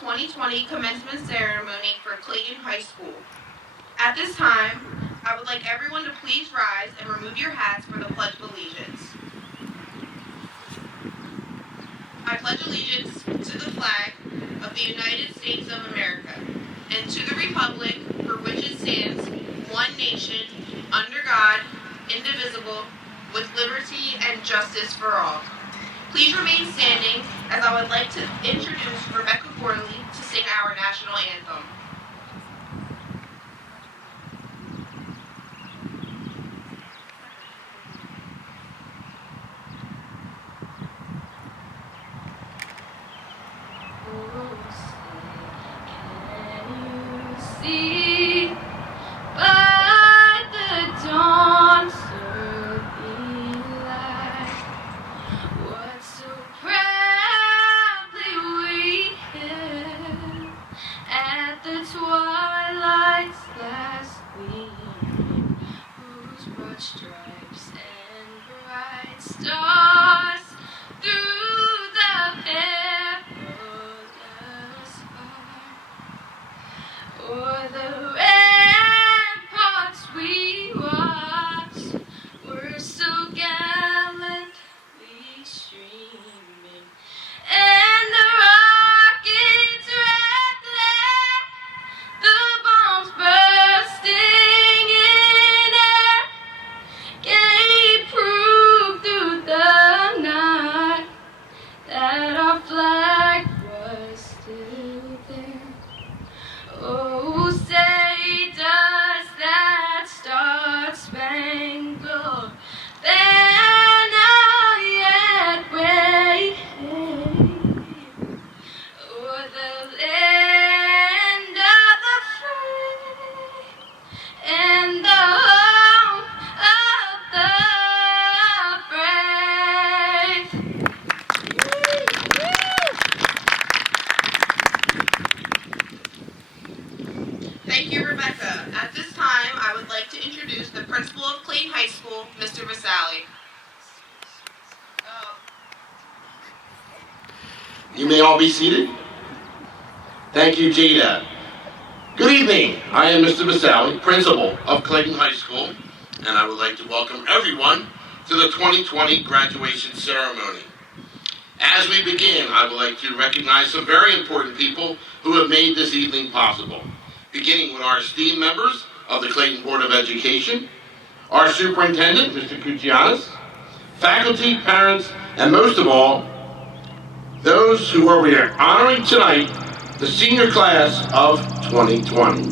2020 commencement ceremony for Clayton High School. At this time, I would like everyone to please rise and remove your hats for the Pledge of Allegiance. I pledge allegiance to the flag of the United States of America and to the republic for which it stands, one nation, under God, indivisible, with liberty and justice for all. Please remain standing as I would like to introduce Rebecca Corley to sing our national anthem. Stripes and bright stars through the perilous fire. O'er the ramparts we watched were so gallantly streaming, and the rockets' red glare, the bombs bursting in air, gave proof through the night that our flag was still there. Oh, say does that star-spangled banner yet wave o'er the land of the free and the home of the brave? Thank you, Rebecca. At this time, I would like to introduce the principal of Clayton High School, Mr. Vasali. You may all be seated. Thank you, Jada. Good evening. I am Mr. Vasali, principal of Clayton High School, and I would like to welcome everyone to the 2020 graduation ceremony. As we begin, I would like to recognize some very important people who have made this evening possible, beginning with our esteemed members of the Clayton Board of Education, our superintendent, Mr. Kuchianis, faculty, parents, and most of all, those who are here honoring tonight the senior class of 2020.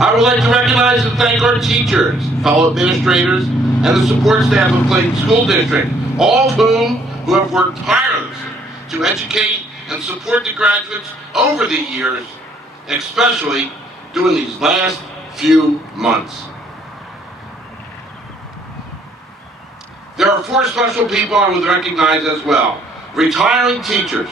I would like to recognize and thank our teachers, fellow administrators, and the support staff of Clayton School District, all of whom have worked tirelessly to educate and support the graduates over the years, especially during these last few months. There are four special people I would recognize as well. Retiring teachers,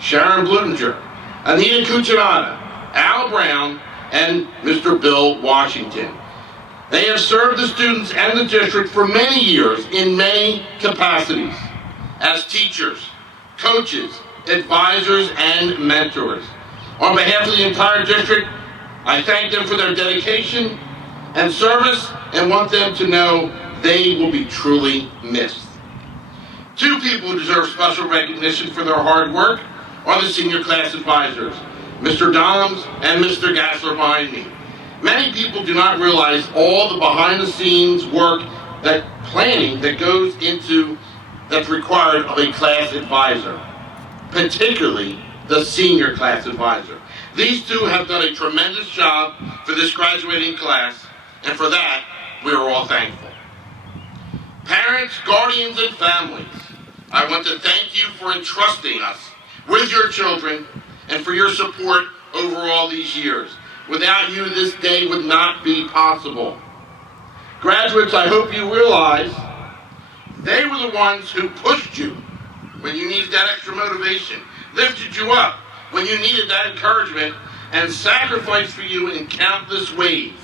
Sharon Blutinger, Anita Cuccinata, Al Brown, and Mr. Bill Washington. They have served the students and the district for many years in many capacities as teachers, coaches, advisors, and mentors. On behalf of the entire district, I thank them for their dedication and service and want them to know they will be truly missed. Two people who deserve special recognition for their hard work are the senior class advisors, Mr. Doms and Mr. Gassler behind me. Many people do not realize all the behind-the-scenes work, that planning that goes into, that's required of a class advisor, particularly the senior class advisor. These two have done a tremendous job for this graduating class, and for that, we are all thankful. Parents, guardians, and families, I want to thank you for entrusting us with your children and for your support over all these years. Without you, this day would not be possible. Graduates, I hope you realize they were the ones who pushed you when you needed that extra motivation, lifted you up when you needed that encouragement, and sacrificed for you in countless ways.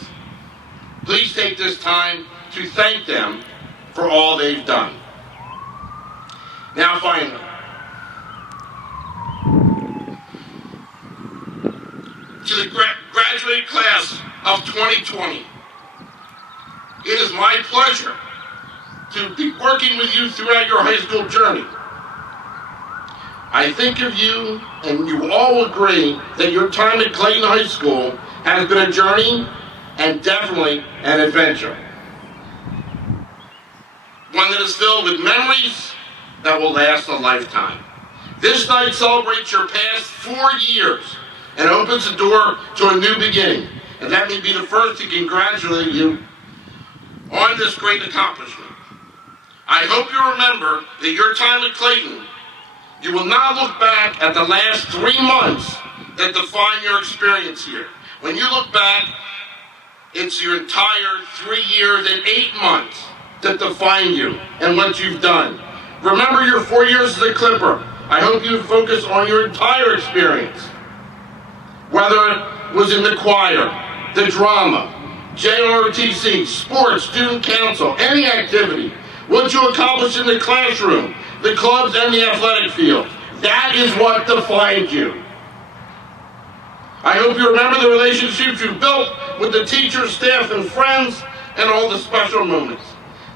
Please take this time to thank them for all they've done. Now finally, to the graduating class of 2020. It is my pleasure to be working with you throughout your high school journey. I think of you, and you all agree that your time at Clayton High School has been a journey and definitely an adventure. One that is filled with memories that will last a lifetime. This night celebrates your past 4 years and opens the door to a new beginning. And let me be the first to congratulate you on this great accomplishment. I hope you remember that your time at Clayton, you will not look back at the last 3 months that define your experience here. When you look back, it's your entire 3 years and 8 months that define you and what you've done. Remember your 4 years as a Clipper. I hope you focus on your entire experience. Whether it was in the choir, the drama, JROTC, sports, student council, any activity, what you accomplished in the classroom, the clubs and the athletic field. That is what defines you. I hope you remember the relationships you built with the teachers, staff, and friends, and all the special moments.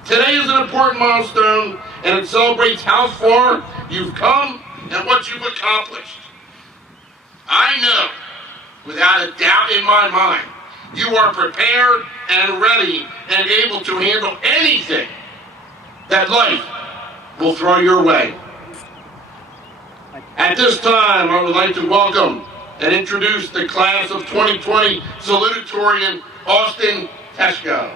Today is an important milestone, and it celebrates how far you've come and what you've accomplished. I know, without a doubt in my mind, you are prepared and ready and able to handle anything that life will throw your way. At this time, I would like to welcome and introduce the class of 2020 Salutatorian Austin Teschko.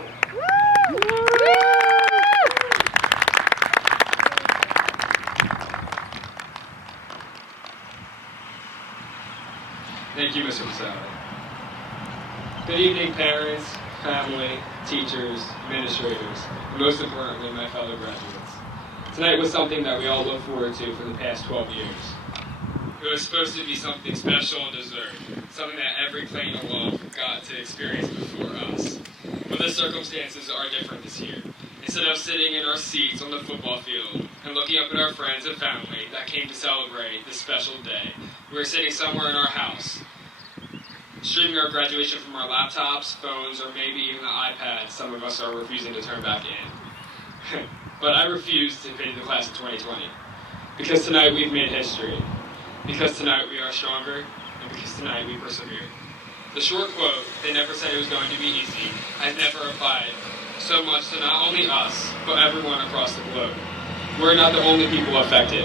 Thank you, Mr. Passato. Good evening, parents, family, teachers, administrators, and most importantly, my fellow graduates. Tonight was something that we all looked forward to for the past 12 years. It was supposed to be something special and deserved, something that every Clayton alum got to experience before us. But the circumstances are different this year. Instead of sitting in our seats on the football field and looking up at our friends and family that came to celebrate this special day, we were sitting somewhere in our house, streaming our graduation from our laptops, phones, or maybe even the iPads some of us are refusing to turn back in. But I refuse to fade the class of 2020. Because tonight we've made history. Because tonight we are stronger, and because tonight we persevere. The short quote, "They never said it was going to be easy," has never applied so much to not only us, but everyone across the globe. We're not the only people affected.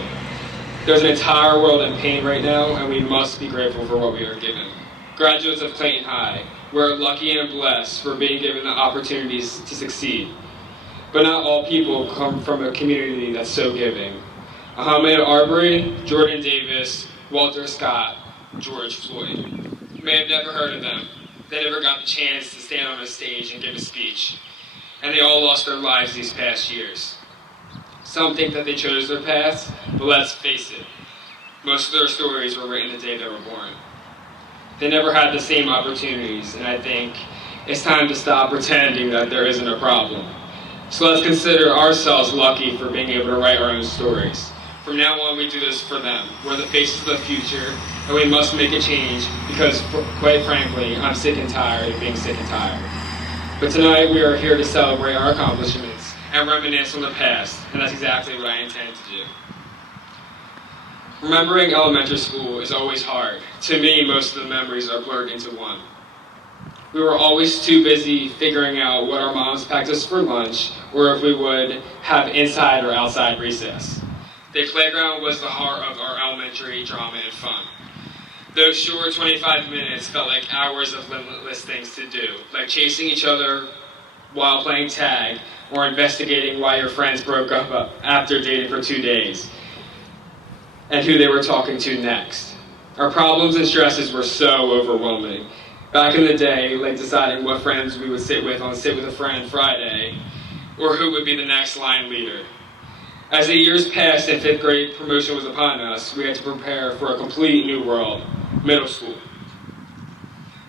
There's an entire world in pain right now, and we must be grateful for what we are given. Graduates of Clayton High, we're lucky and blessed for being given the opportunities to succeed. But not all people come from a community that's so giving. Ahmed Arbery, Jordan Davis, Walter Scott, George Floyd. You may have never heard of them. They never got the chance to stand on a stage and give a speech. And they all lost their lives these past years. Some think that they chose their paths, but let's face it, most of their stories were written the day they were born. They never had the same opportunities, and I think it's time to stop pretending that there isn't a problem. So let's consider ourselves lucky for being able to write our own stories. From now on, we do this for them. We're the faces of the future, and we must make a change because, quite frankly, I'm sick and tired of being sick and tired. But tonight, we are here to celebrate our accomplishments and reminisce on the past, and that's exactly what I intend to do. Remembering elementary school is always hard. To me, most of the memories are blurred into one. We were always too busy figuring out what our moms packed us for lunch, or if we would have inside or outside recess. The playground was the heart of our elementary drama and fun. Those short 25 minutes felt like hours of limitless things to do, like chasing each other while playing tag, or investigating why your friends broke up after dating for 2 days, and who they were talking to next. Our problems and stresses were so overwhelming. Back in the day, like deciding what friends we would sit with on Sit With a Friend Friday, or who would be the next line leader. As the years passed and 5th grade promotion was upon us, we had to prepare for a complete new world, middle school.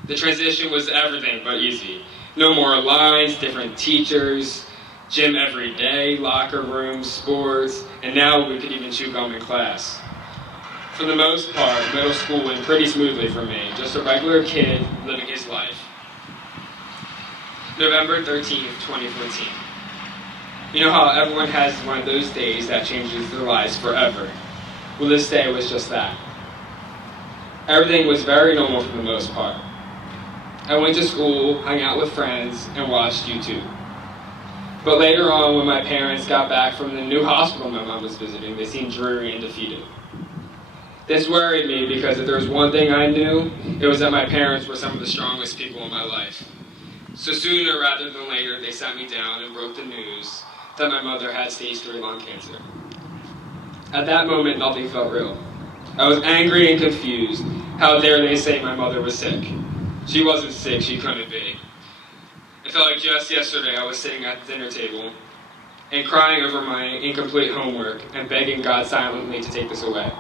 The transition was everything but easy. No more lines, different teachers, gym every day, locker rooms, sports, and now we could even chew gum in class. For the most part, middle school went pretty smoothly for me, just a regular kid living his life. November 13th, 2014. You know how everyone has one of those days that changes their lives forever? Well, this day was just that. Everything was very normal for the most part. I went to school, hung out with friends, and watched YouTube. But later on, when my parents got back from the new hospital my mom was visiting, they seemed dreary and defeated. This worried me because if there was one thing I knew, it was that my parents were some of the strongest people in my life. So sooner rather than later, they sat me down and broke the news that my mother had stage 3 lung cancer. At that moment, nothing felt real. I was angry and confused. How dare they say my mother was sick? She wasn't sick, she couldn't be. It felt like just yesterday I was sitting at the dinner table and crying over my incomplete homework and begging God silently to take this away.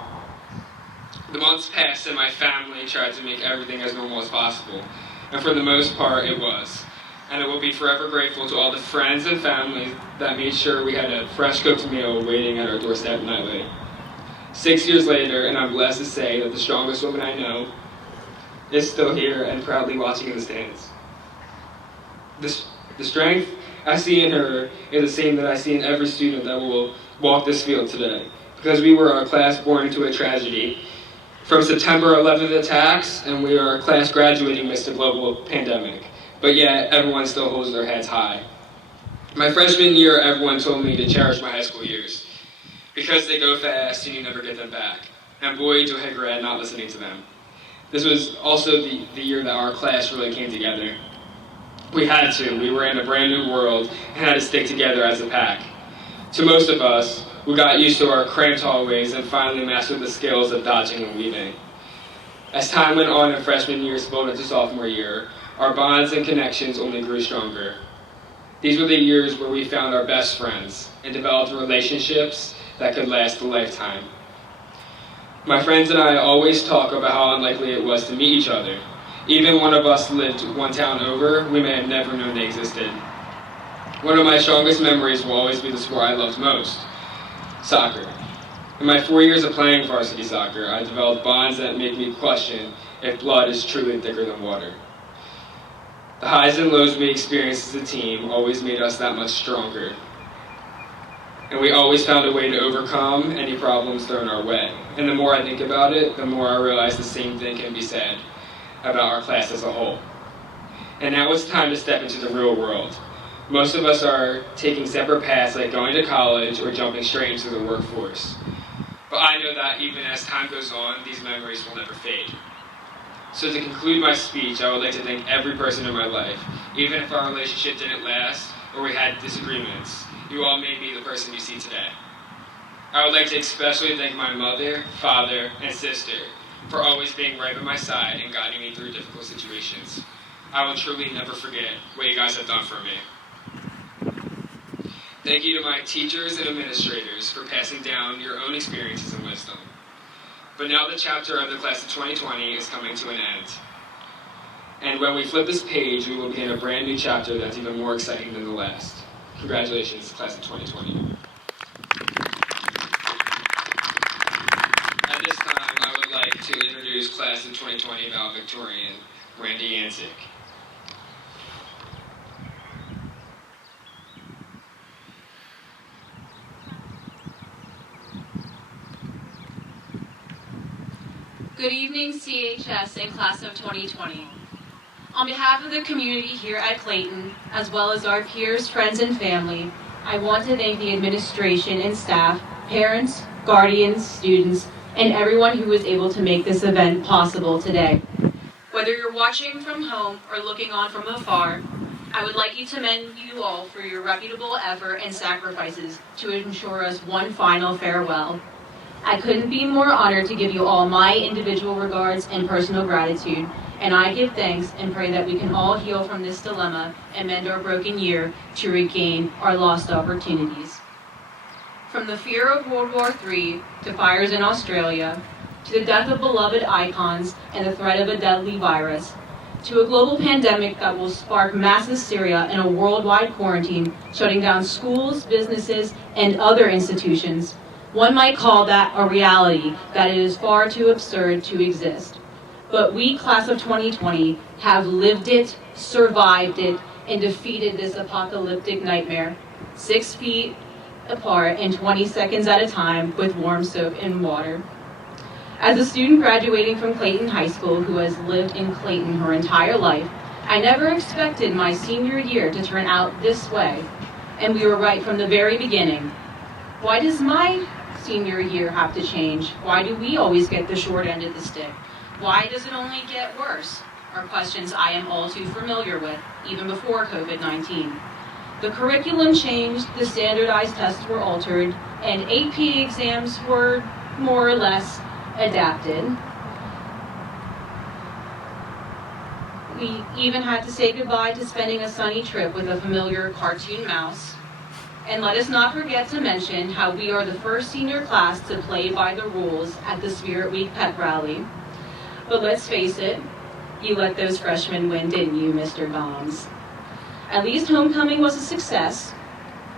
The months passed and my family tried to make everything as normal as possible, and for the most part it was. And I will be forever grateful to all the friends and family that made sure we had a fresh cooked meal waiting at our doorstep nightly. 6 years later, and I'm blessed to say that the strongest woman I know is still here and proudly watching in the stands. The strength I see in her is the same that I see in every student that will walk this field today. Because we were a class born into a tragedy. From September 11th attacks, and we are a class graduating amidst a global pandemic. But yet, everyone still holds their heads high. My freshman year, everyone told me to cherish my high school years. Because they go fast and you never get them back. And boy, do I regret not listening to them. This was also the year that our class really came together. We had to. We were in a brand new world and had to stick together as a pack. To most of us, we got used to our cramped hallways and finally mastered the skills of dodging and weaving. As time went on and freshman year spilled into sophomore year, our bonds and connections only grew stronger. These were the years where we found our best friends and developed relationships that could last a lifetime. My friends and I always talk about how unlikely it was to meet each other. Even one of us lived one town over, we may have never known they existed. One of my strongest memories will always be the sport I loved most, soccer. In my 4 years of playing varsity soccer, I developed bonds that make me question if blood is truly thicker than water. The highs and lows we experienced as a team always made us that much stronger. And we always found a way to overcome any problems thrown our way. And the more I think about it, the more I realize the same thing can be said about our class as a whole. And now it's time to step into the real world. Most of us are taking separate paths like going to college or jumping straight into the workforce. But I know that even as time goes on, these memories will never fade. So to conclude my speech, I would like to thank every person in my life. Even if our relationship didn't last or we had disagreements, you all made me the person you see today. I would like to especially thank my mother, father, and sister for always being right by my side and guiding me through difficult situations. I will truly never forget what you guys have done for me. Thank you to my teachers and administrators for passing down your own experiences and wisdom. But now the chapter of the class of 2020 is coming to an end. And when we flip this page, we will begin a brand new chapter that's even more exciting than the last. Congratulations, class of 2020. At this time, I would like to introduce class of 2020 valedictorian, Randy Yanzik. Good evening, CHS and class of 2020. On behalf of the community here at Clayton, as well as our peers, friends, and family, I want to thank the administration and staff, parents, guardians, students, and everyone who was able to make this event possible today. Whether you're watching from home or looking on from afar, I would like to commend you all for your reputable effort and sacrifices to ensure us one final farewell. I couldn't be more honored to give you all my individual regards and personal gratitude, and I give thanks and pray that we can all heal from this dilemma and mend our broken year to regain our lost opportunities. From the fear of World War III to fires in Australia, to the death of beloved icons and the threat of a deadly virus, to a global pandemic that will spark mass hysteria and a worldwide quarantine, shutting down schools, businesses, and other institutions, One might call that a reality that it is far too absurd to exist. But we, class of 2020, have lived it, survived it, and defeated this apocalyptic nightmare, 6 feet apart and 20 seconds at a time with warm soap and water. As a student graduating from Clayton High School who has lived in Clayton her entire life, I never expected my senior year to turn out this way, and we were right from the very beginning. Why does my senior year have to change? Why do we always get the short end of the stick? Why does it only get worse? Are questions I am all too familiar with, even before COVID-19. The curriculum changed, the standardized tests were altered, and AP exams were more or less adapted. We even had to say goodbye to spending a sunny trip with a familiar cartoon mouse. And let us not forget to mention how we are the first senior class to play by the rules at the Spirit Week pep rally. But let's face it, you let those freshmen win, didn't you, Mr. Gomes? At least homecoming was a success,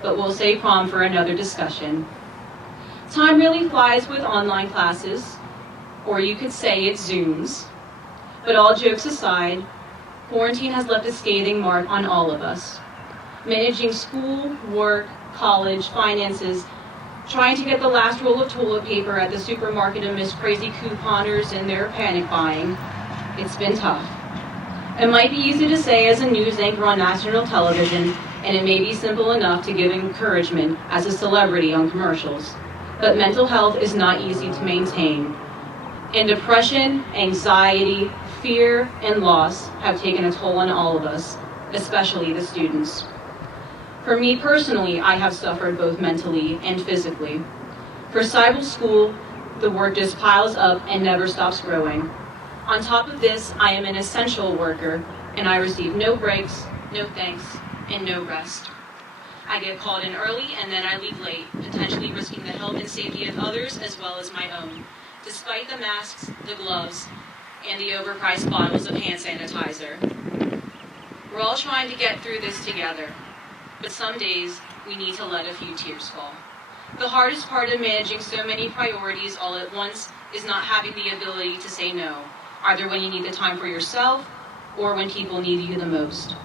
but we'll save prom for another discussion. Time really flies with online classes, or you could say it's Zooms. But all jokes aside, quarantine has left a scathing mark on all of us. Managing school, work, college, finances, trying to get the last roll of toilet paper at the supermarket amidst crazy couponers and their panic buying, it's been tough. It might be easy to say as a news anchor on national television, and it may be simple enough to give encouragement as a celebrity on commercials. But mental health is not easy to maintain. And depression, anxiety, fear, and loss have taken a toll on all of us, especially the students. For me personally, I have suffered both mentally and physically. For cyber school, the work just piles up and never stops growing. On top of this, I am an essential worker, and I receive no breaks, no thanks, and no rest. I get called in early, and then I leave late, potentially risking the health and safety of others as well as my own, despite the masks, the gloves, and the overpriced bottles of hand sanitizer. We're all trying to get through this together, but some days we need to let a few tears fall. The hardest part of managing so many priorities all at once is not having the ability to say no, either when you need the time for yourself or when people need you the most.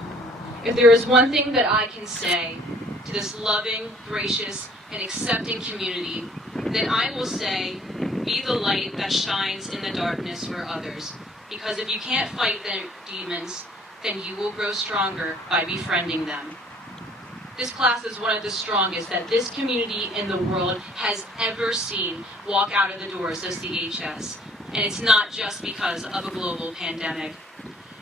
If there is one thing that I can say to this loving, gracious, and accepting community, then I will say, be the light that shines in the darkness for others. Because if you can't fight the demons, then you will grow stronger by befriending them. This class is one of the strongest that this community in the world has ever seen walk out of the doors of CHS. And it's not just because of a global pandemic.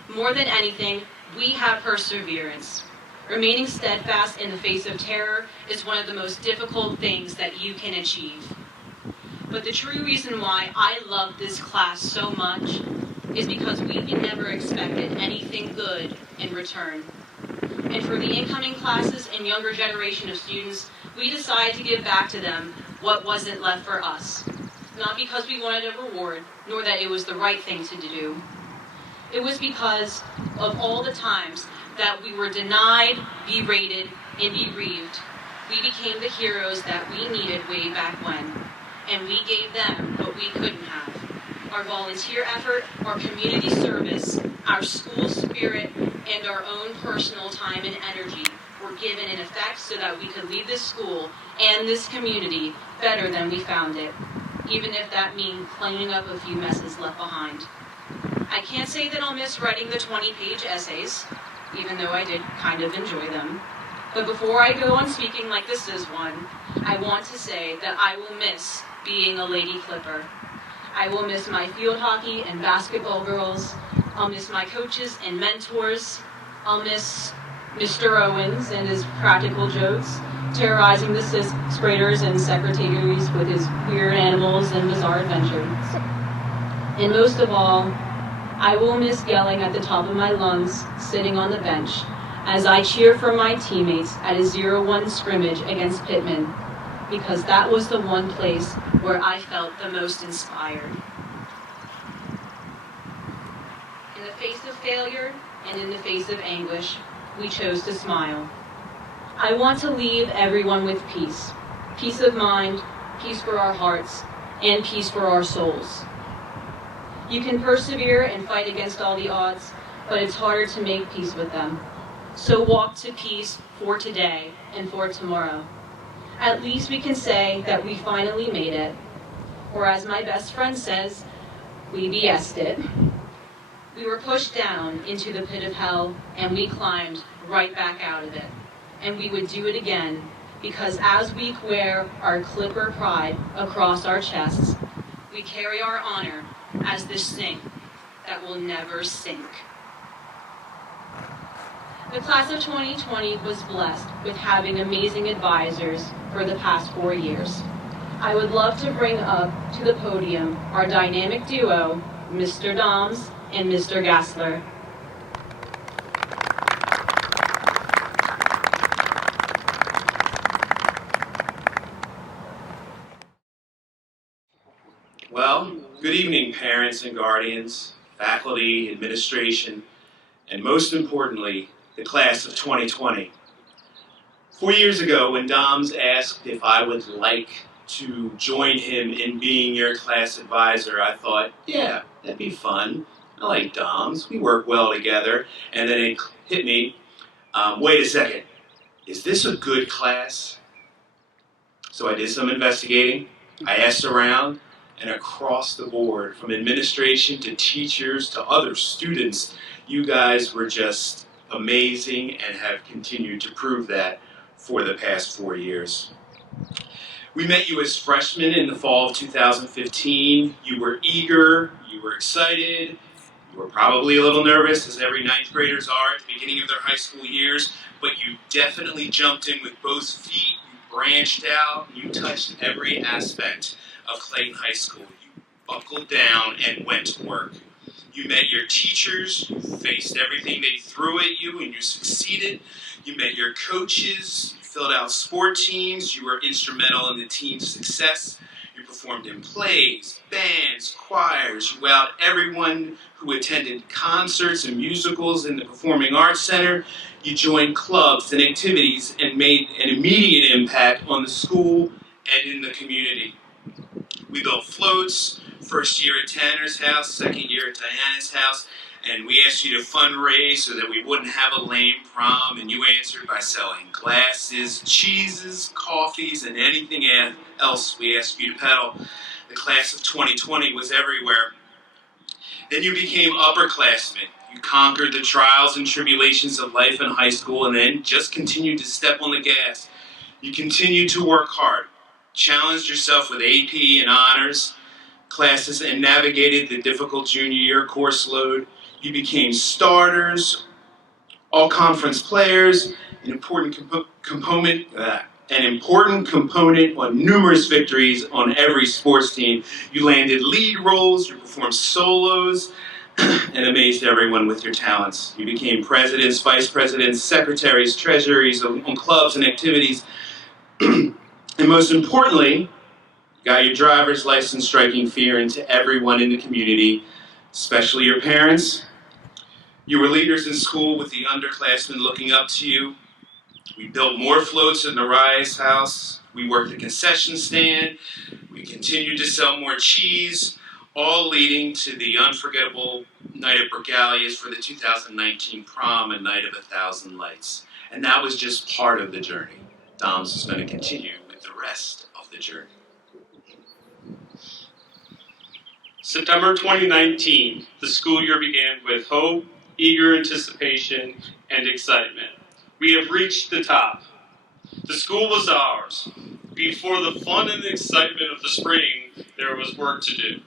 More than anything, we have perseverance. Remaining steadfast in the face of terror is one of the most difficult things that you can achieve. But the true reason why I love this class so much is because we never expected anything good in return. And for the incoming classes and younger generation of students, we decided to give back to them what wasn't left for us. Not because we wanted a reward, nor that it was the right thing to do. It was because of all the times that we were denied, berated, and bereaved. We became the heroes that we needed way back when, and we gave them what we couldn't have. Our volunteer effort, our community service, our school spirit, and our own personal time and energy were given in effect so that we could leave this school and this community better than we found it, even if that means cleaning up a few messes left behind. I can't say that I'll miss writing the 20-page essays, even though I did kind of enjoy them. But before I go on speaking like this is one, I want to say that I will miss being a Lady Clipper. I will miss my field hockey and basketball girls. I'll miss my coaches and mentors. I'll miss Mr. Owens and his practical jokes, terrorizing the sixth graders and secretaries with his weird animals and bizarre adventures. And most of all, I will miss yelling at the top of my lungs, sitting on the bench, as I cheer for my teammates at a 0-1 scrimmage against Pittman, because that was the one place where I felt the most inspired. In the face of failure and in the face of anguish, we chose to smile. I want to leave everyone with peace of mind, peace for our hearts, and peace for our souls. You can persevere and fight against all the odds, but it's harder to make peace with them. So walk to peace for today and for tomorrow. At least we can say that we finally made it. Or as my best friend says, we BS'd it. We were pushed down into the pit of hell, and we climbed right back out of it. And we would do it again, because as we wear our clipper pride across our chests, we carry our honor as this thing that will never sink. The class of 2020 was blessed with having amazing advisors for the past 4 years. I would love to bring up to the podium our dynamic duo, Mr. Doms and Mr. Gassler. Well, good evening, parents and guardians, faculty, administration, and most importantly, the class of 2020. 4 years ago, when Doms asked if I would like to join him in being your class advisor, I thought, yeah, that'd be fun. I like Doms. We work well together. And then it hit me, wait a second, is this a good class? So I did some investigating. I asked around, and across the board, from administration to teachers to other students, you guys were just amazing and have continued to prove that for the past 4 years. We met you as freshmen in the fall of 2015. You were eager, you were excited, you were probably a little nervous, as every ninth graders are at the beginning of their high school years, but you definitely jumped in with both feet, you branched out, and you touched every aspect of Clayton High School. You buckled down and went to work. You met your teachers, you faced everything they threw at you, and you succeeded. You met your coaches, you filled out sport teams, you were instrumental in the team's success. You performed in plays, bands, choirs. You wowed everyone who attended concerts and musicals in the Performing Arts Center. You joined clubs and activities and made an immediate impact on the school and in the community. We built floats, first year at Tanner's house, second year at Diana's house, and we asked you to fundraise so that we wouldn't have a lame prom, and you answered by selling glasses, cheeses, coffees, and anything else we asked you to peddle. The class of 2020 was everywhere. Then you became upperclassmen. You conquered the trials and tribulations of life in high school and then just continued to step on the gas. You continued to work hard, challenged yourself with AP and honors classes, and navigated the difficult junior year course load. You became starters, all-conference players, an important component on numerous victories on every sports team. You landed lead roles, you performed solos, and amazed everyone with your talents. You became presidents, vice presidents, secretaries, treasuries on clubs and activities. And most importantly, you got your driver's license, striking fear into everyone in the community, especially your parents. You were leaders in school with the underclassmen looking up to you. We built more floats in the Rise house. We worked the concession stand. We continued to sell more cheese, all leading to the unforgettable night of regalias for the 2019 prom, a night of 1,000 lights. And that was just part of the journey. Doms is going to continue with the rest of the journey. September 2019, the school year began with hope, eager anticipation, and excitement. We have reached the top. The school was ours. Before the fun and excitement of the spring, there was work to do.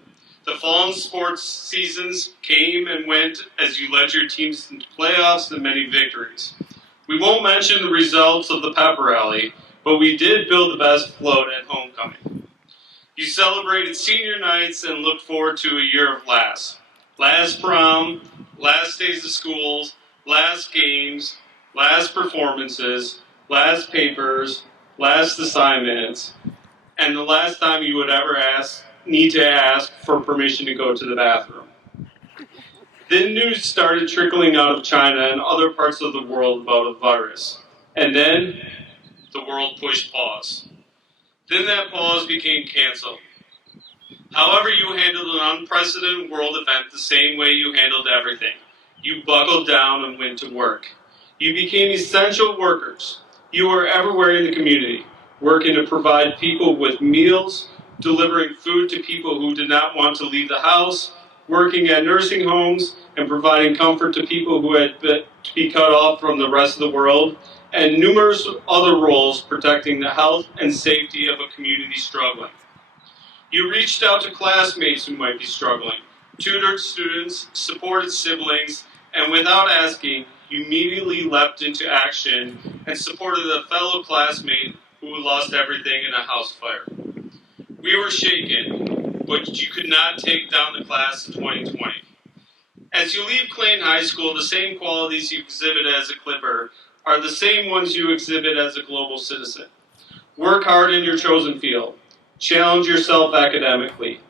The fall and sports seasons came and went as you led your teams into playoffs and many victories. We won't mention the results of the pep rally, but we did build the best float at homecoming. You celebrated senior nights and looked forward to a year of laughs. Last prom, last days of schools, last games, last performances, last papers, last assignments, and the last time you would ever need to ask for permission to go to the bathroom. Then news started trickling out of China and other parts of the world about a virus. And then the world pushed pause. Then that pause became canceled. However, you handled an unprecedented world event the same way you handled everything. You buckled down and went to work. You became essential workers. You were everywhere in the community, working to provide people with meals, delivering food to people who did not want to leave the house, working at nursing homes, and providing comfort to people who had to be cut off from the rest of the world, and numerous other roles protecting the health and safety of a community struggling. You reached out to classmates who might be struggling, tutored students, supported siblings, and without asking, you immediately leapt into action and supported a fellow classmate who lost everything in a house fire. We were shaken, but you could not take down the class of 2020. As you leave Clayton High School, the same qualities you exhibit as a Clipper are the same ones you exhibit as a global citizen. Work hard in your chosen field. Challenge yourself academically.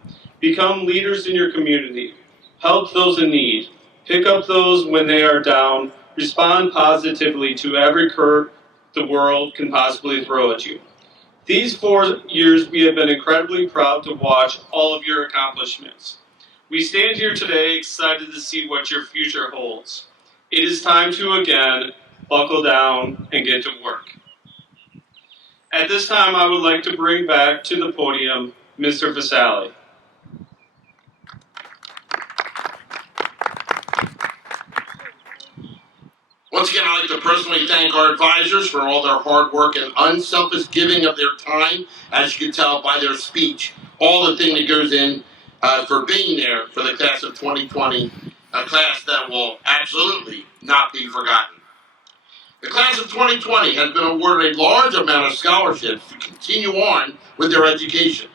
Become leaders in your community. Help those in need. Pick up those when they are down. Respond positively to every curve the world can possibly throw at you. These 4 years, we have been incredibly proud to watch all of your accomplishments. We stand here today excited to see what your future holds. It is time to again buckle down and get to work. At this time, I would like to bring back to the podium Mr. Vasali. Once again, I'd like to personally thank our advisors for all their hard work and unselfish giving of their time, as you can tell by their speech, all the thing that goes in for being there for the class of 2020, a class that will absolutely not be forgotten. The class of 2020 has been awarded a large amount of scholarships to continue on with their education.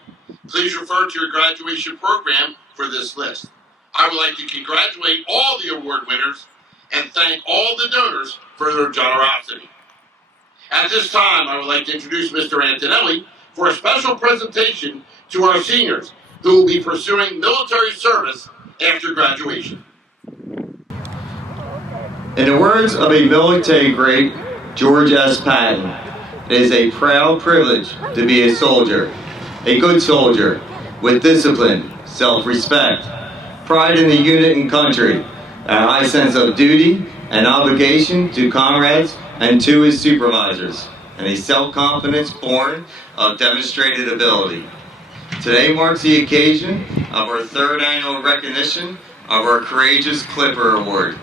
Please refer to your graduation program for this list. I would like to congratulate all the award winners and thank all the donors for their generosity. At this time, I would like to introduce Mr. Antonelli for a special presentation to our seniors who will be pursuing military service after graduation. In the words of a military great, George S. Patton, it is a proud privilege to be a soldier, a good soldier, with discipline, self-respect, pride in the unit and country, a high sense of duty and obligation to comrades and to his supervisors, and a self-confidence born of demonstrated ability. Today marks the occasion of our 3rd annual recognition of our Courageous Clipper Award.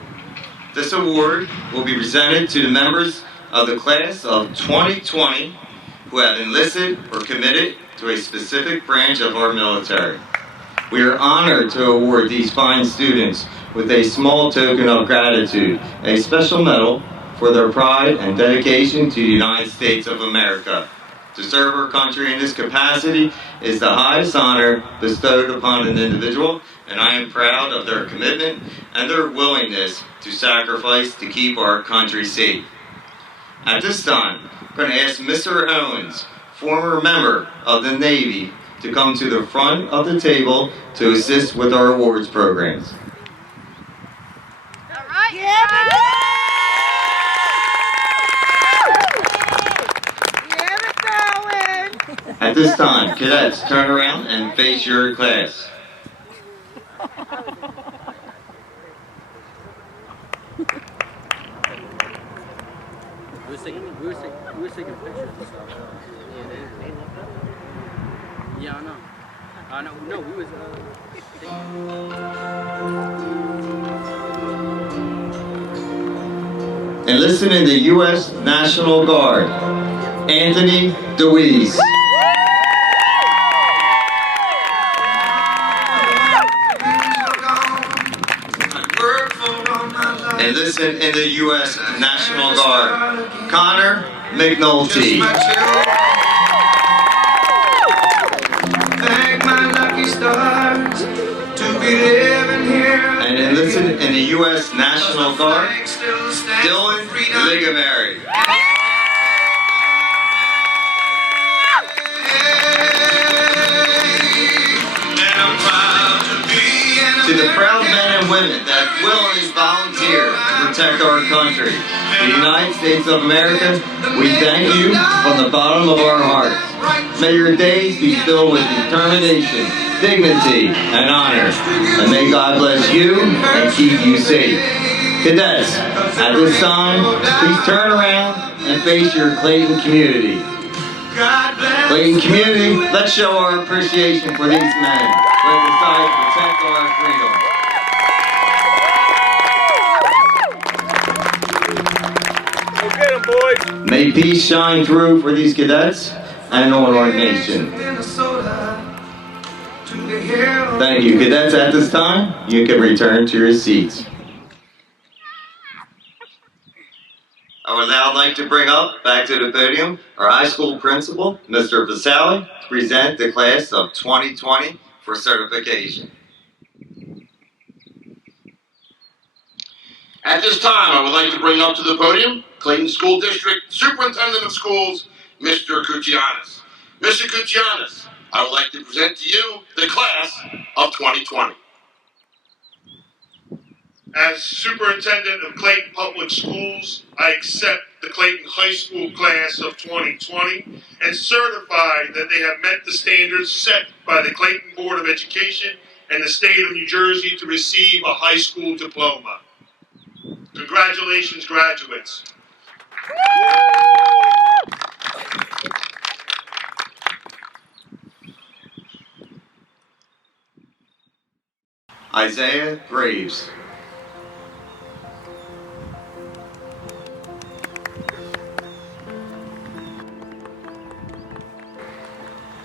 This award will be presented to the members of the class of 2020 who have enlisted or committed to a specific branch of our military. We are honored to award these fine students with a small token of gratitude, a special medal for their pride and dedication to the United States of America. To serve our country in this capacity is the highest honor bestowed upon an individual, and I am proud of their commitment and their willingness to sacrifice to keep our country safe. At this time, I'm going to ask Mr. Owens, former member of the Navy, to come to the front of the table to assist with our awards programs. All right. At this time, cadets, turn around and face your class. We were taking pictures and stuff. Yeah, I know. No, we was Enlisted in the U.S. National Guard, Anthony DeWeese. Enlisted in the U.S. National Guard, Connor McNulty. And enlisted in the U.S. National Guard, Dylan Ligamary. To the proud men and women that willingly volunteer to protect our country. The United States of America, we thank you from the bottom of our hearts. May your days be filled with determination, dignity, and honor. And may God bless you and keep you safe. Cadets, at this time, please turn around and face your Clayton community. Clayton community, let's show our appreciation for these men who have decided to protect our freedom. May peace shine through for these cadets and on our nation. Thank you. Cadets, at this time, you can return to your seats. I would now like to bring up back to the podium our high school principal, Mr. Vasali, to present the class of 2020 for certification. At this time, I would like to bring up to the podium Clayton School District Superintendent of Schools, Mr. Kuchianis. Mr. Kuchianis, I would like to present to you the class of 2020. As Superintendent of Clayton Public Schools, I accept the Clayton High School class of 2020 and certify that they have met the standards set by the Clayton Board of Education and the state of New Jersey to receive a high school diploma. Congratulations, graduates. Isaiah Graves.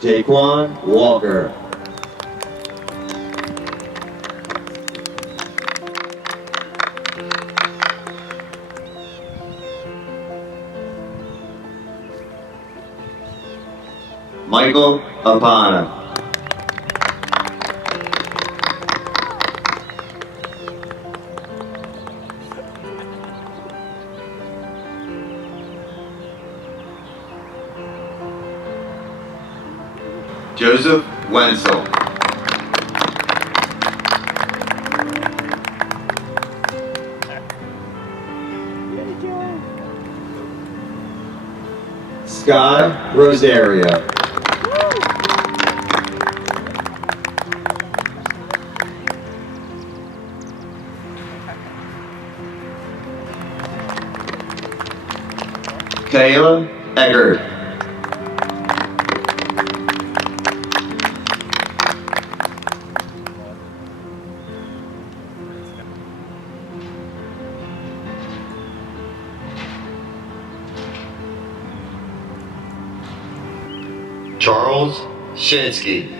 Jaquan Walker. Michael Apana. Joseph Wenzel. Scott Rosario. Kayla Eggert. Charles Shinsky.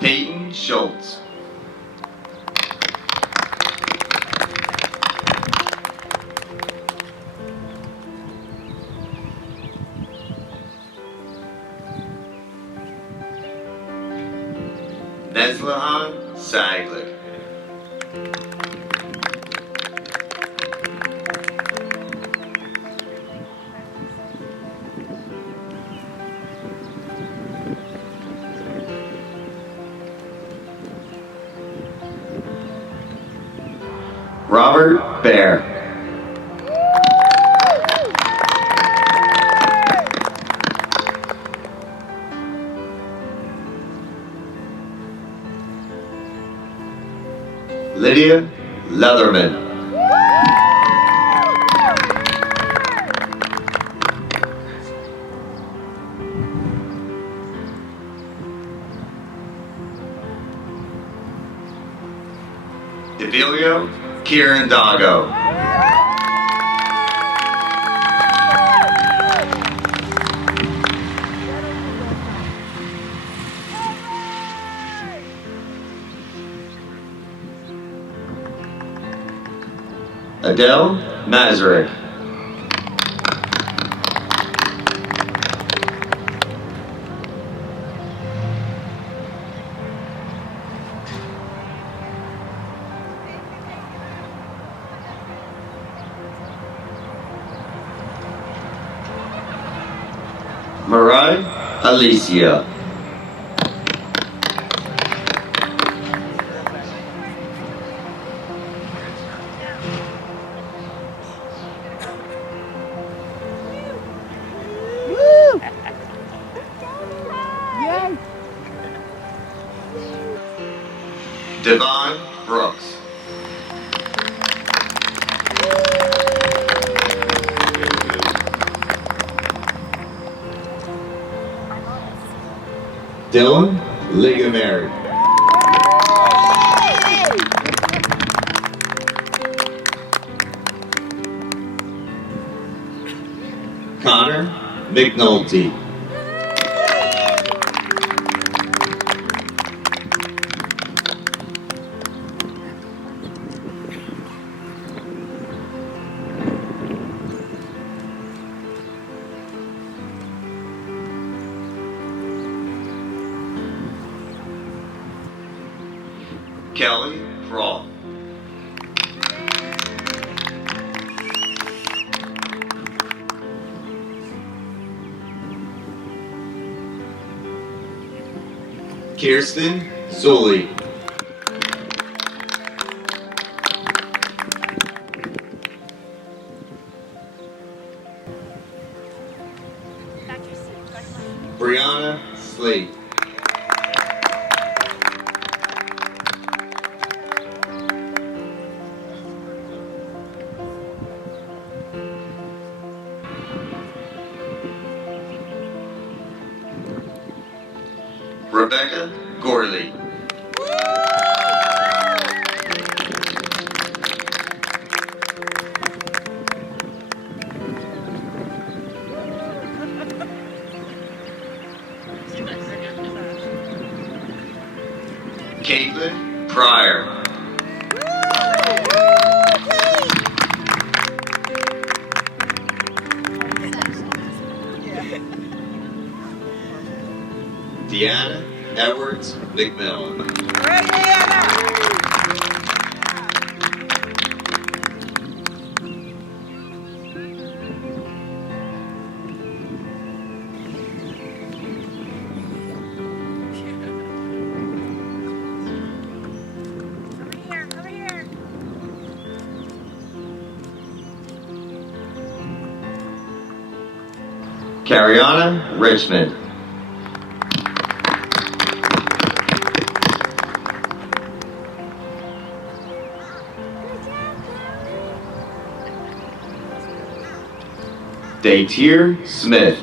Peyton Schultz. Neslahan Sagler. Robert Bear. Lydia Leatherman. Devilio Kieran Dago. Adele Mazurek. Mariah Alicia. Dylan Ligamary. Connor McNulty. Kelly Roth. Kirsten Zulli. Brianna Slate. Rebecca Gorley. Caitlin Pryor. Deanna Edwards McMillan. Cariana Richmond. Daytier Smith.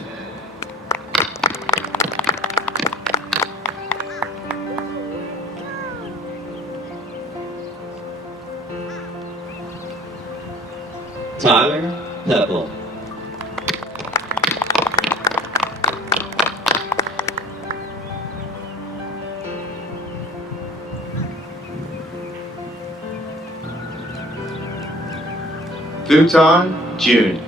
Tyler Pepple. Futon June.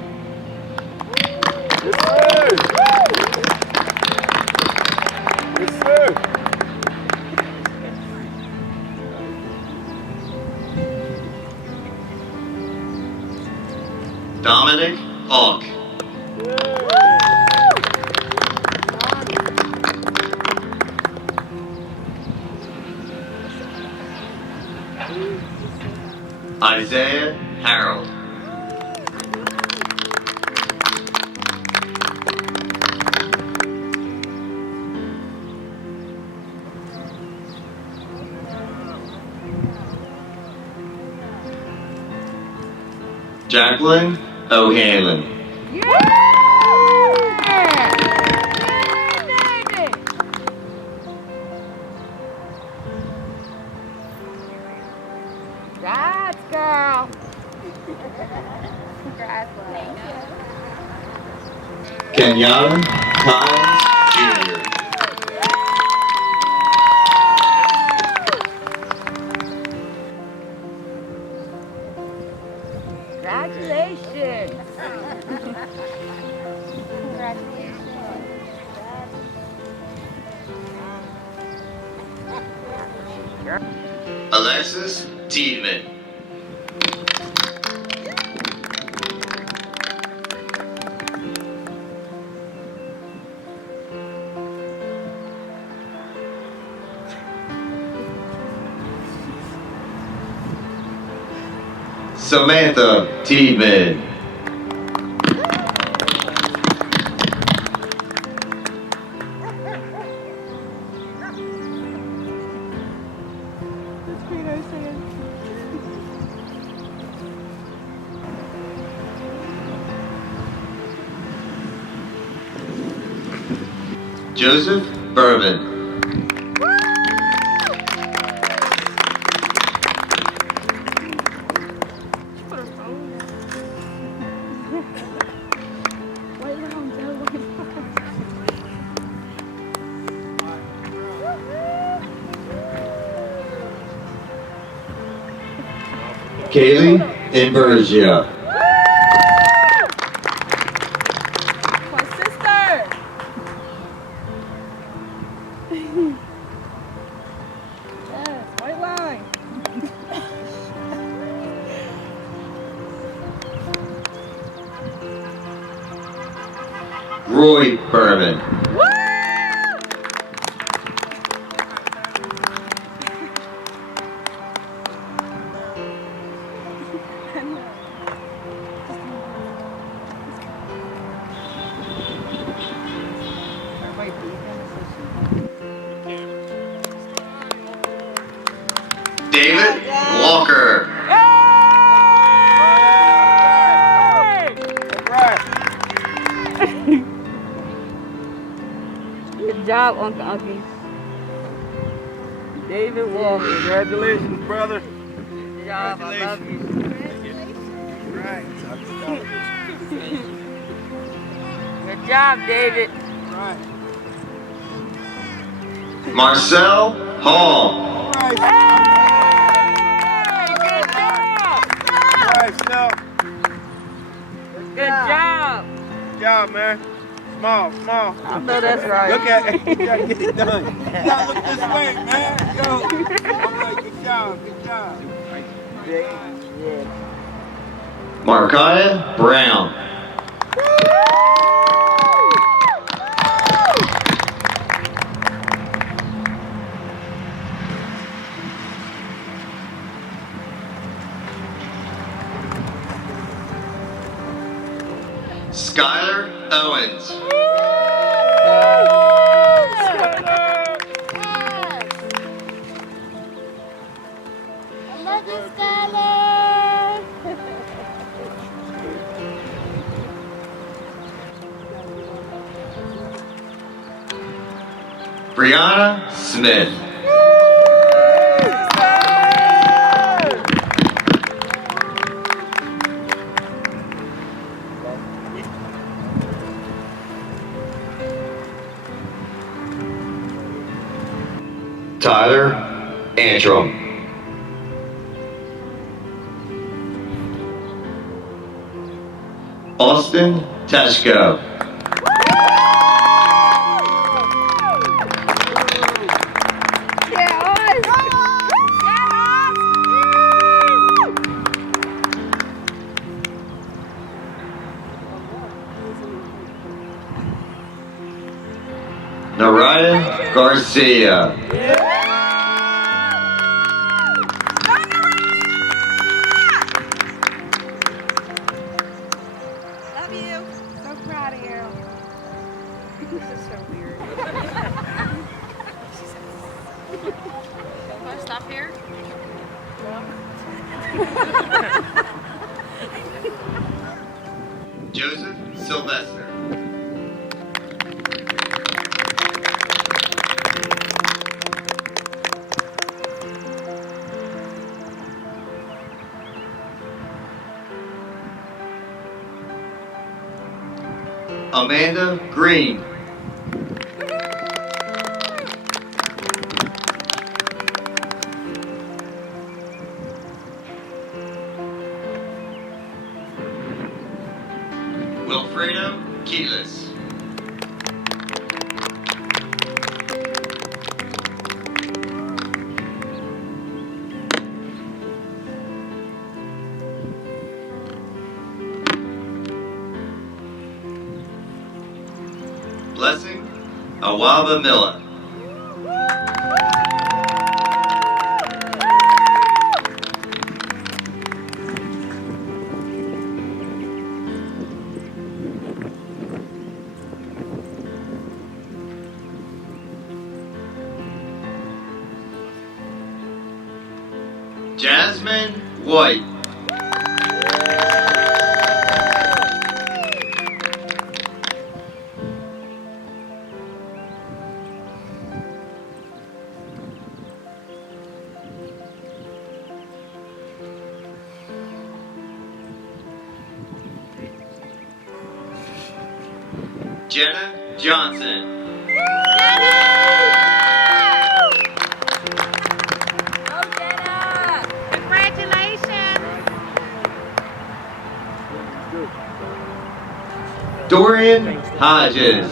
Dominic Auk. Isaiah Harold. Jacqueline O'Hanlon. Congrats, girl. Congrats, Kenyatta Collins Jr. Congratulations. Alexis Tiedemann. Samantha Tiedemann. Joseph Berman. Kaylee Invergia. My sister. Yes, white line. Roy Berman. David Walker. Good job, Uncle Unky. David Walker. Congratulations, brother. Good job, I love you. Right. Good job, David. Right. Marcel Hall. Right. Hey, good job. Right, Snell. Good job. Good job, man. Small. I know that's right. Look at it. You gotta get it done. You gotta look this way, man. Go. All right, good job. Yeah. Markiah Brown. Skylar Owens. I love you, Skylar. Brianna Smith. Tyler Antrim. Austin Teshko. Naraya Garcia. Love you. So proud of you. This is so weird. Want to stop here? Joseph Sylvester. Amanda Green. Wilfredo Keyless. Blessing Awaba Miller. Jasmine White. Jenna Johnson. Congratulations. Dorian Hodges.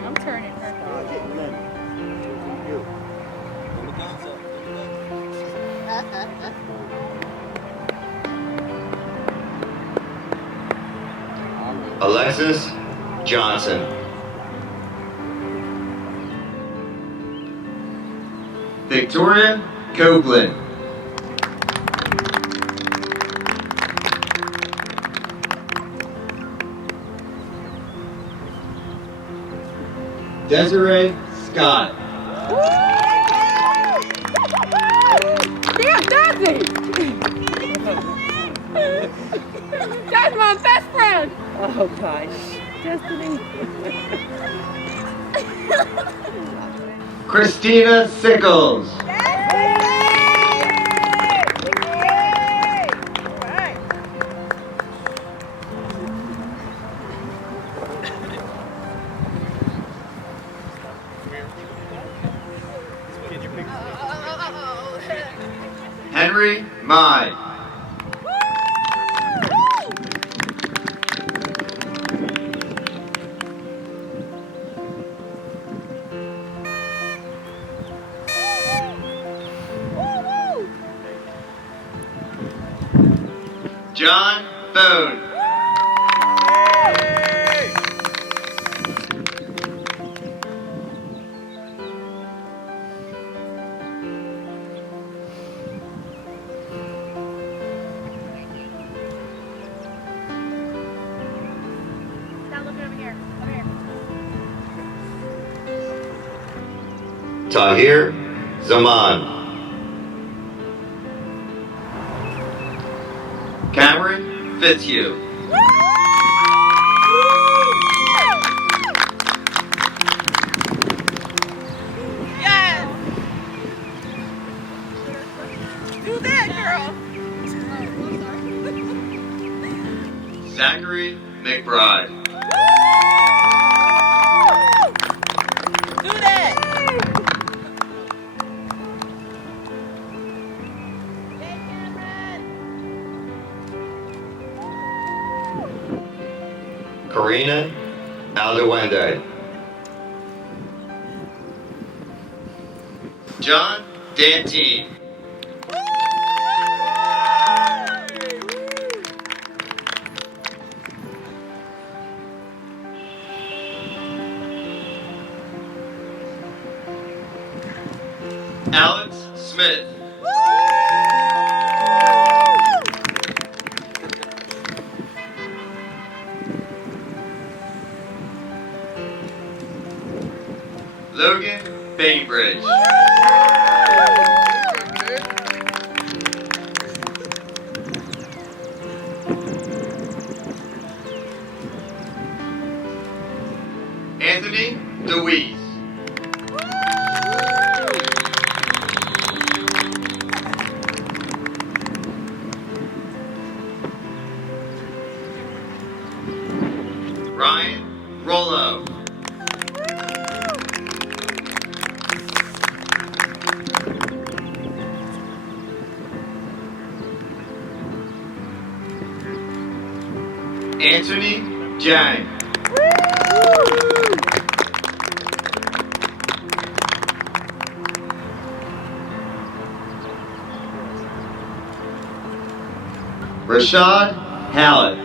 I'm turning her. Alexis Johnson. Victoria Copeland. Desiree Scott. Damn, Desi! That's my best friend! Oh gosh. Destiny. Christina Sickles. Henry Mai. John Bone. Now look over here. Over here. Tahir Zaman. Cameron Fitzhugh. Yes! Do that, girl! Zachary McBride. Do that! Karina Aldewende. John Dantine. Alex Smith. Logan Bainbridge. Anthony DeWeese. Ryan Rollo. Anthony Jang. Rashad Hallett.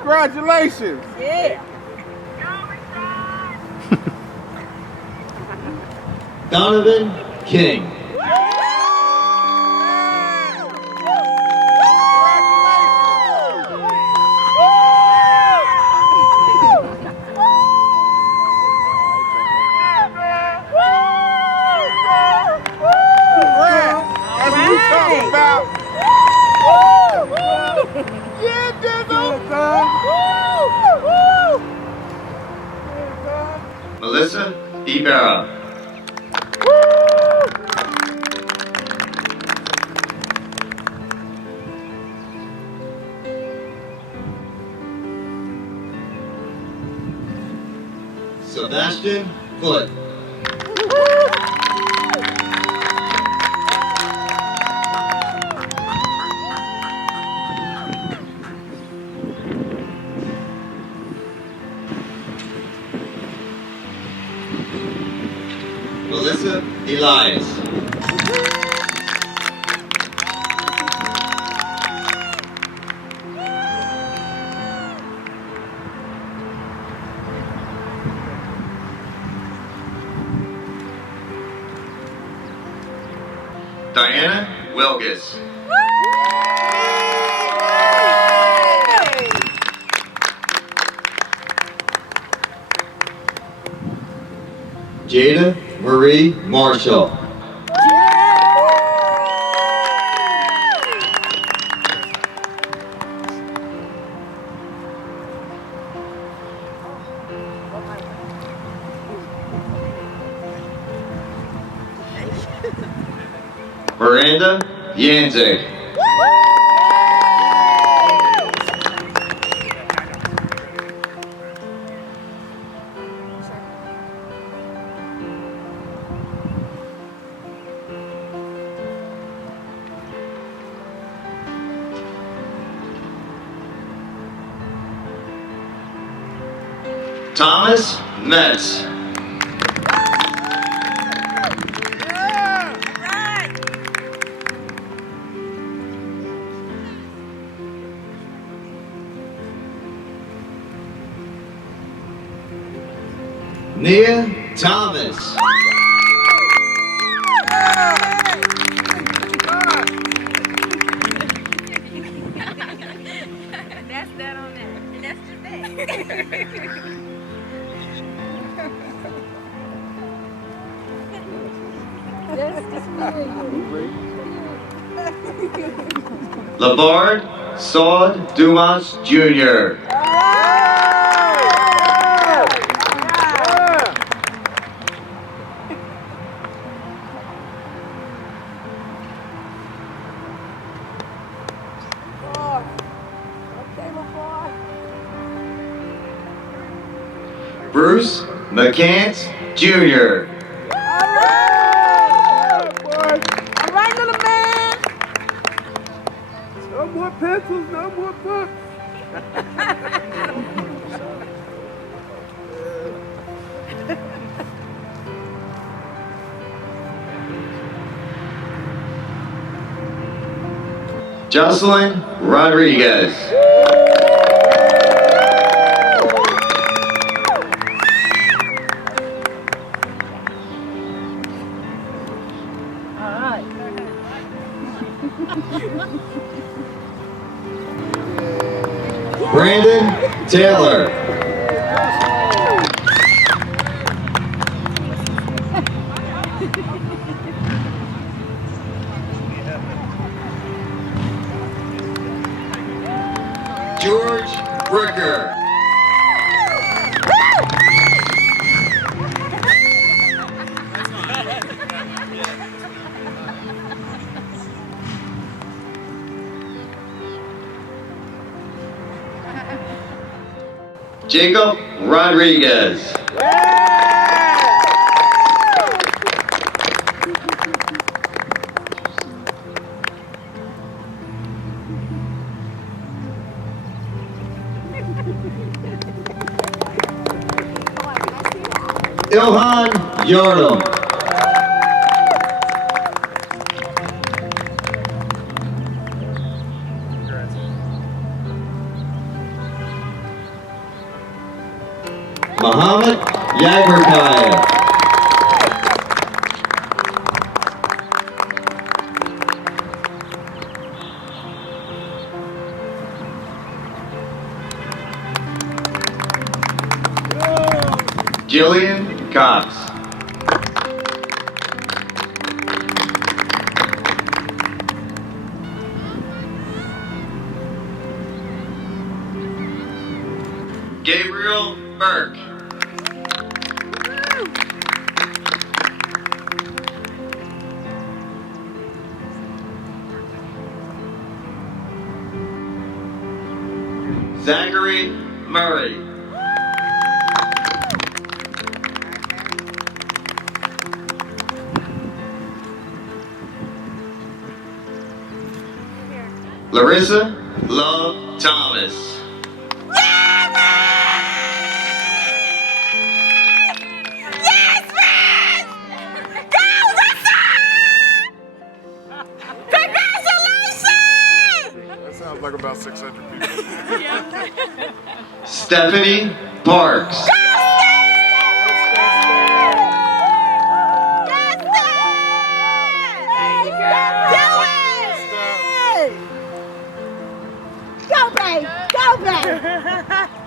Congratulations. Yeah. Donovan King. That's what we talking about. Yeah, Dizzle. Melissa Ibarra. Sebastian Foot. Melissa Elias. Diana Wilgus. Jada Marie Marshall. Miranda Yanzig. Thomas Metz. Nia Thomas. That's that on there. And that's just that. Labard Saud Dumas Jr. Bruce McCants Jr. All right, little man. No more pencils, no more books. Jocelyn Rodriguez. Brandon Taylor. George Bricker. Jacob Rodriguez. Ilhan Yardam. Muhammad Yagmerkaya. Jillian Cox. Gabriel Burke. Zachary Murray. Larissa Love Thomas. Sounds like about 600 people. Stephanie Parks.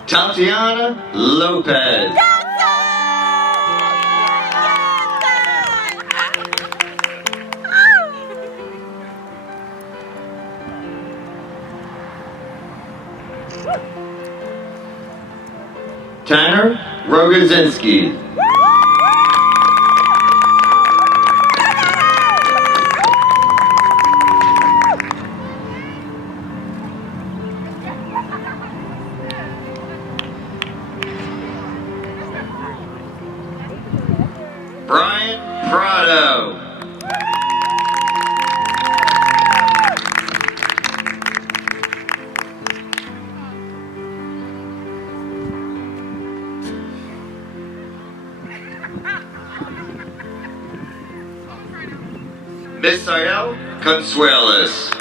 Tatiana Lopez. Tanner Rogozinski. Brian Prado. Misael Consuelos.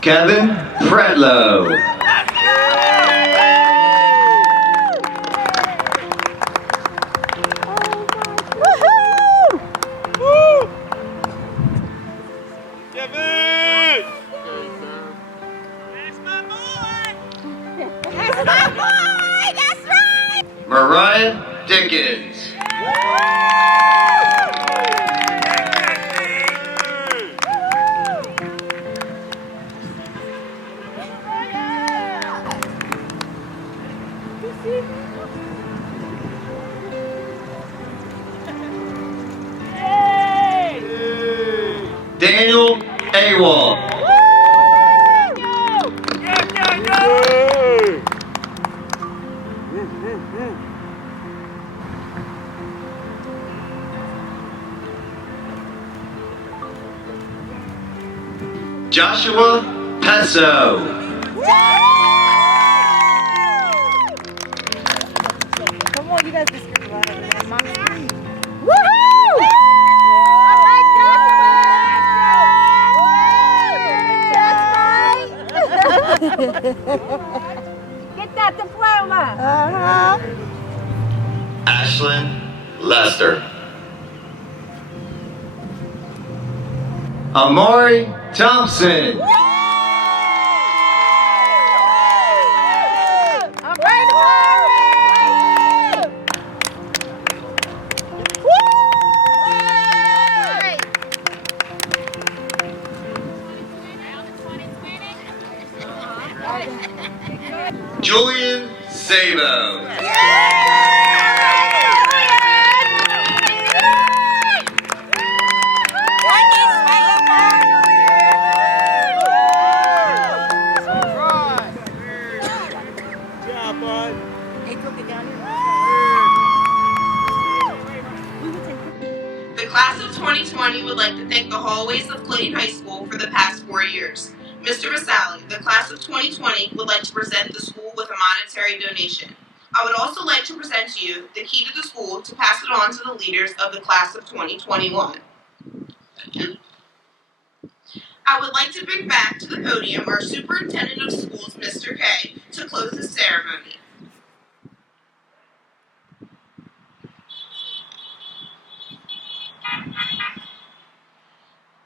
Kevin Pretlow. Mariah Dickens. Daniel Awol. Joshua Pesso. Come on, you guys just scream louder than Mama scream. Get that diploma. Ashlyn Lester. Amari Thompson. Julian Sabo. The class of 2020 would like to thank the hallways of Clayton High School for the past 4 years. Mr. Vasali, the class of 2020 would like to present the school with a monetary donation. I would also like to present to you the key to the school to pass it on to the leaders of the class of 2021. Thank you. I would like to bring back to the podium our Superintendent of Schools, Mr. K, to close the ceremony.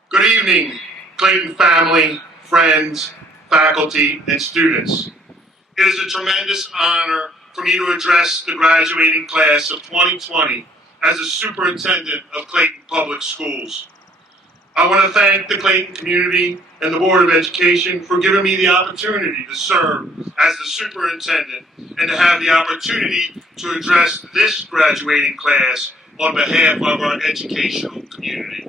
Good evening, Clayton family, friends, faculty, and students. It is a tremendous honor for me to address the graduating class of 2020 as the Superintendent of Clayton Public Schools. I want to thank the Clayton community and the Board of Education for giving me the opportunity to serve as the Superintendent and to have the opportunity to address this graduating class on behalf of our educational community.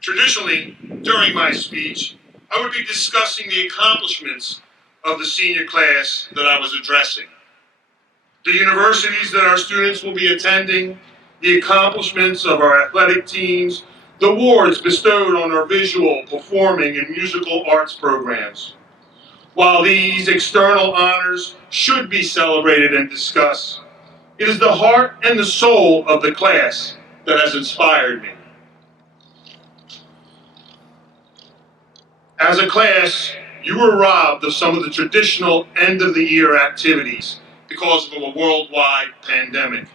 Traditionally, during my speech, I would be discussing the accomplishments of the senior class that I was addressing, the universities that our students will be attending, the accomplishments of our athletic teams, the awards bestowed on our visual, performing, and musical arts programs. While these external honors should be celebrated and discussed, it is the heart and the soul of the class that has inspired me. As a class, you were robbed of some of the traditional end-of-the-year activities because of a worldwide pandemic.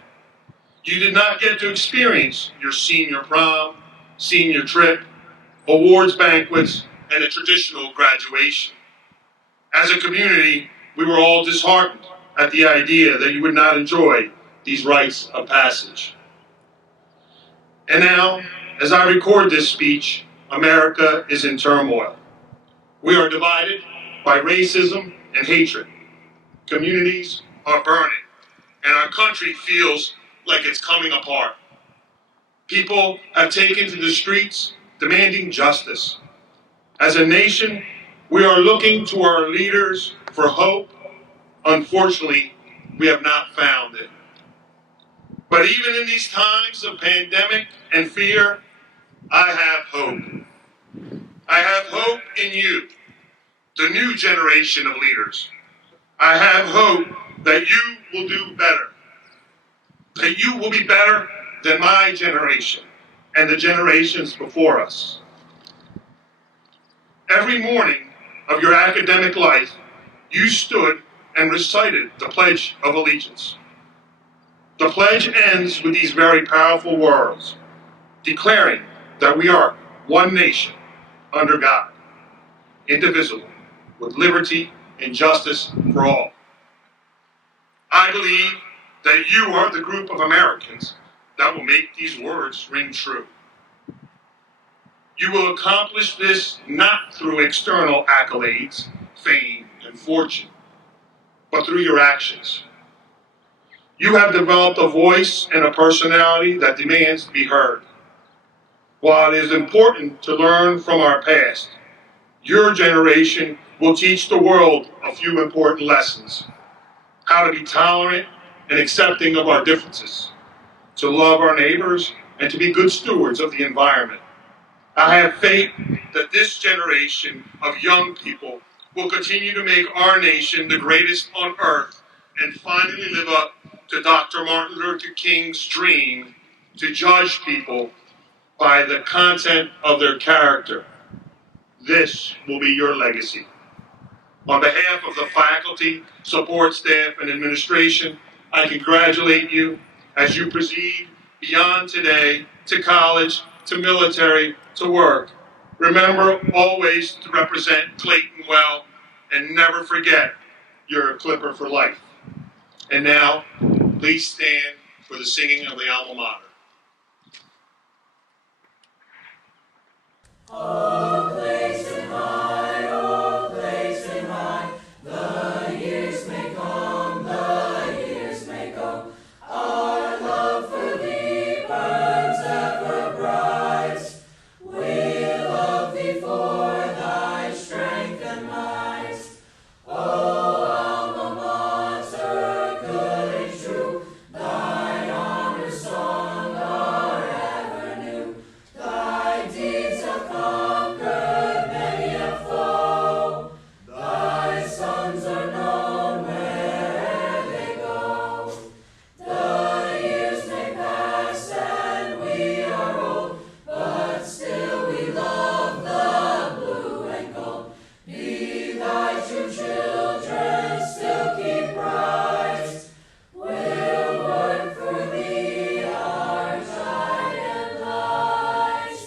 You did not get to experience your senior prom, senior trip, awards banquets, and a traditional graduation. As a community, we were all disheartened at the idea that you would not enjoy these rites of passage. And now, as I record this speech, America is in turmoil. We are divided by racism and hatred. Communities are burning, and our country feels like it's coming apart. People have taken to the streets demanding justice. As a nation, we are looking to our leaders for hope. Unfortunately, we have not found it. But even in these times of pandemic and fear, I have hope. I have hope in you, the new generation of leaders. I have hope that you will do better, that you will be better than my generation and the generations before us. Every morning of your academic life, you stood and recited the Pledge of Allegiance. The pledge ends with these very powerful words, declaring that we are one nation under God, indivisible, with liberty and justice for all. I believe that you are the group of Americans that will make these words ring true. You will accomplish this not through external accolades, fame, and fortune, but through your actions. You have developed a voice and a personality that demands to be heard. While it is important to learn from our past, your generation will teach the world a few important lessons. How to be tolerant and accepting of our differences, to love our neighbors, and to be good stewards of the environment. I have faith that this generation of young people will continue to make our nation the greatest on earth and finally live up to Dr. Martin Luther King's dream to judge people by the content of their character. This will be your legacy. On behalf of the faculty, support staff, and administration, I congratulate you as you proceed beyond today to college, to military, to work. Remember always to represent Clayton well, and never forget you're a Clipper for life. And now, please stand for the singing of the alma mater. Oh, Clayton high, oh, Clayton high, the years may come, the years may go. Our love for thee burns ever bright. We love thee for thy strength and might. Oh, alma mater, good and true, thy honor song are ever new. Thy deeds have conquered many a foe. Thy sons are known where'er they go. The years may pass and we are old, but still we love the blue and gold. Be thy true children, still keep bright. We'll work for thee, our giant light.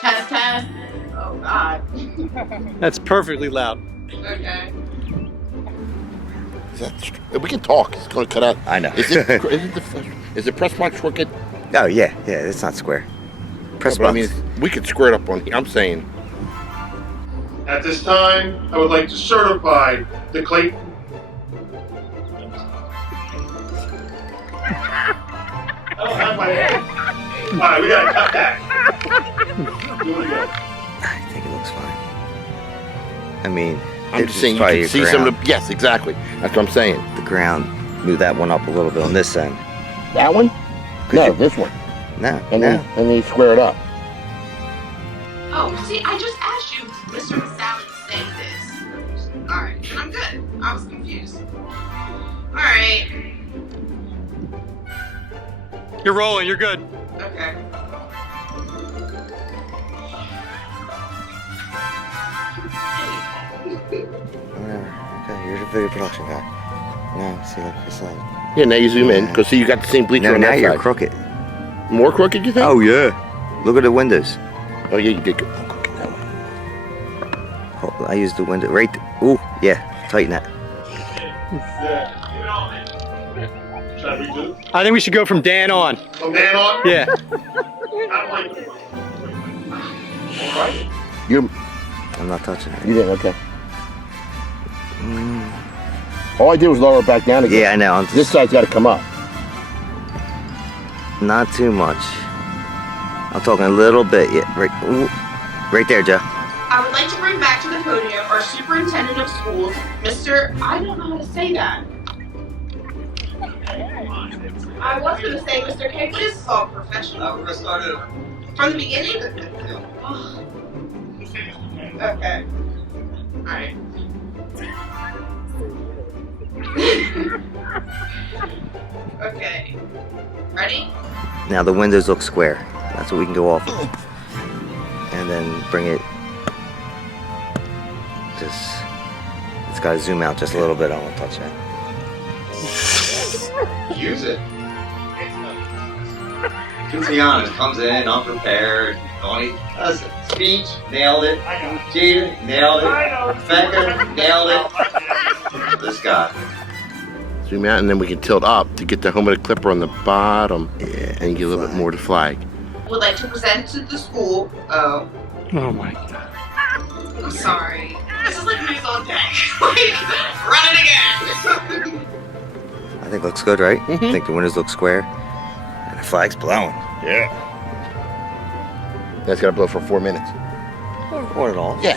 Test, test. Oh, God. That's perfectly loud. Okay. We can talk. It's going to cut out. I know. Is the press box crooked? Oh, yeah, it's not square. Press but I buttons. mean, we could square it up on here. I'm saying. At this time, I would like to certify the Clayton. I don't have my hand. All right, we gotta cut that. Do it again. I think it looks fine. I mean, I'm just saying you can see some of the. Yes, exactly. That's what I'm saying. The ground. Move that one up a little bit on this end. That one? No, this one. No, And no. then you square it up. Oh, see, I just asked you, Mr. Sally, to say this. Alright, I'm good. I was confused. Alright. You're rolling, you're good. Okay. Whatever. Okay, you're the video production guy. No, see, look, this side. Yeah, now you zoom in, because see, you got the same bleacher No, on now that you're side. crooked. More crooked, you think? Oh, yeah. Look at the windows. Oh, yeah, you did go crooked that way. Oh, I used the window right. Ooh, yeah. Tighten that. Should I redo? I think we should go from Dan on. From Dan on? Yeah. I don't like it. All right. I'm not touching it. You didn't, okay. All I did was lower it back down again. Yeah, I know. I'm just, This side's got to come up. not too much. I'm talking a little bit. Yeah, right. Ooh, right there, Joe. I would like to bring back to the podium our superintendent of schools, Mr. I don't know how to say that. I was going to say Mr. K, but it's all professional. We're gonna start it. From the beginning? Oh. Okay. Alright. Okay. Ready? Now the windows look square. That's what we can go off of. And then bring it. Just. It's got to zoom out just a little bit. I don't want to touch that. Use it. To be honest, comes in unprepared. Only does it. Speech, nailed it. Cheated, nailed it. Becca, nailed it. This guy. Zoom out, and then we can tilt up to get the helmet clipper on the bottom. Yeah. And get a little bit more to flag. Would like to present to the school. Oh. Oh my God. I'm sorry. This is like news on deck. Like, run it again. I think it looks good, right? I think the windows look square. And the flag's blowing. Yeah. That's got to blow for 4 minutes. Or it all. Yeah.